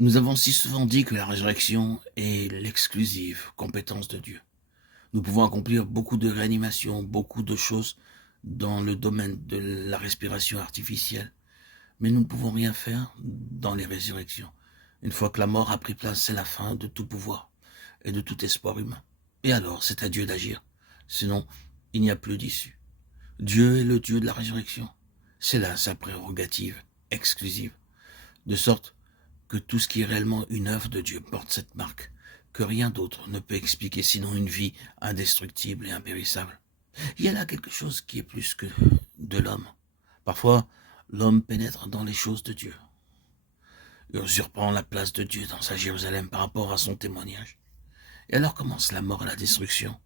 Nous avons si souvent dit que la résurrection est l'exclusive compétence de Dieu. Nous pouvons accomplir beaucoup de réanimations, beaucoup de choses dans le domaine de la respiration artificielle, mais nous ne pouvons rien faire dans les résurrections. Une fois que la mort a pris place, c'est la fin de tout pouvoir et de tout espoir humain. Et alors, c'est à Dieu d'agir. Sinon, il n'y a plus d'issue. Dieu est le Dieu de la résurrection. C'est là sa prérogative exclusive. De sorte que tout ce qui est réellement une œuvre de Dieu porte cette marque, que rien d'autre ne peut expliquer sinon une vie indestructible et impérissable. Il y a là quelque chose qui est plus que de l'homme. Parfois, l'homme pénètre dans les choses de Dieu, usurpant la place de Dieu dans sa Jérusalem par rapport à son témoignage. Et alors commence la mort et la destruction,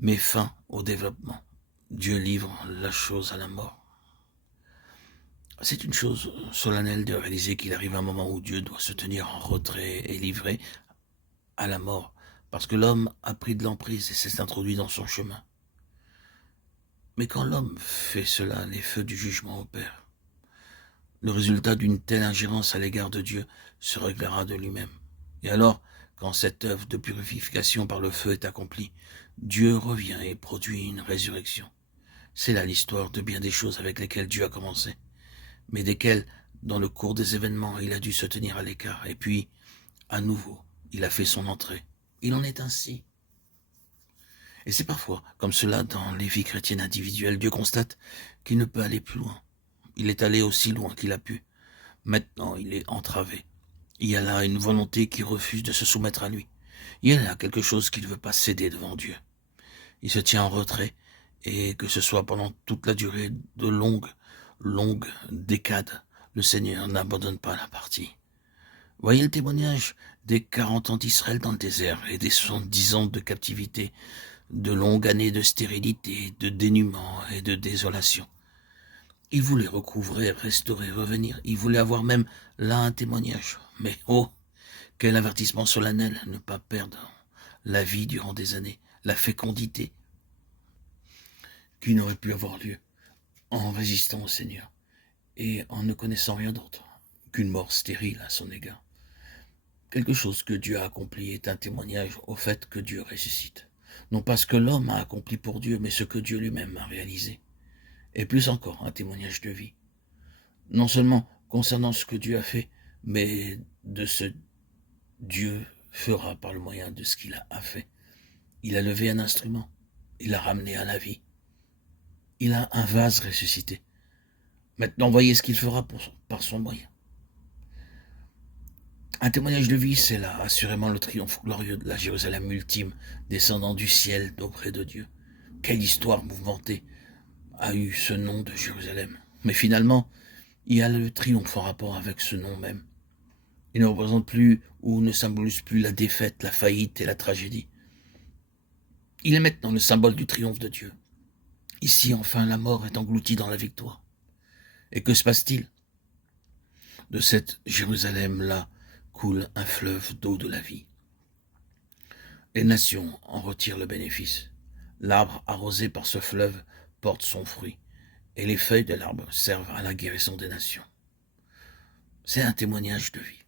met fin au développement. Dieu livre la chose à la mort. C'est une chose solennelle de réaliser qu'il arrive un moment où Dieu doit se tenir en retrait et livrer à la mort, parce que l'homme a pris de l'emprise et s'est introduit dans son chemin. Mais quand l'homme fait cela, les feux du jugement opèrent. Le résultat d'une telle ingérence à l'égard de Dieu se réglera de lui-même. Et alors, quand cette œuvre de purification par le feu est accomplie, Dieu revient et produit une résurrection. C'est là l'histoire de bien des choses avec lesquelles Dieu a commencé, mais desquelles, dans le cours des événements, il a dû se tenir à l'écart. Et puis, à nouveau, il a fait son entrée. Il en est ainsi. Et c'est parfois comme cela dans les vies chrétiennes individuelles. Dieu constate qu'il ne peut aller plus loin. Il est allé aussi loin qu'il a pu. Maintenant, il est entravé. Il y a là une volonté qui refuse de se soumettre à lui. Il y a là quelque chose qui ne veut pas céder devant Dieu. Il se tient en retrait, et que ce soit pendant toute la durée de longues décades, le Seigneur n'abandonne pas la partie. Voyez le témoignage des 40 ans d'Israël dans le désert et des 70 ans de captivité, de longues années de stérilité, de dénuement et de désolation. Il voulait recouvrer, restaurer, revenir. Il voulait avoir même là un témoignage. Mais oh, quel avertissement solennel, ne pas perdre la vie durant des années, la fécondité qui n'aurait pu avoir lieu en résistant au Seigneur et en ne connaissant rien d'autre qu'une mort stérile à son égard. Quelque chose que Dieu a accompli est un témoignage au fait que Dieu ressuscite. Non pas ce que l'homme a accompli pour Dieu, mais ce que Dieu lui-même a réalisé. Et plus encore, un témoignage de vie. Non seulement concernant ce que Dieu a fait, mais de ce Dieu fera par le moyen de ce qu'il a fait. Il a levé un instrument, il l'a ramené à la vie. Il a un vase ressuscité. Maintenant, voyez ce qu'il fera par son moyen. Un témoignage de vie, c'est là, assurément, le triomphe glorieux de la Jérusalem ultime, descendant du ciel d'auprès de Dieu. Quelle histoire mouvementée a eu ce nom de Jérusalem. Mais finalement, il y a le triomphe en rapport avec ce nom même. Il ne représente plus ou ne symbolise plus la défaite, la faillite et la tragédie. Il est maintenant le symbole du triomphe de Dieu. Ici, enfin, la mort est engloutie dans la victoire. Et que se passe-t-il? De cette Jérusalem-là coule un fleuve d'eau de la vie. Les nations en retirent le bénéfice. L'arbre arrosé par ce fleuve porte son fruit, et les feuilles de l'arbre servent à la guérison des nations. C'est un témoignage de vie.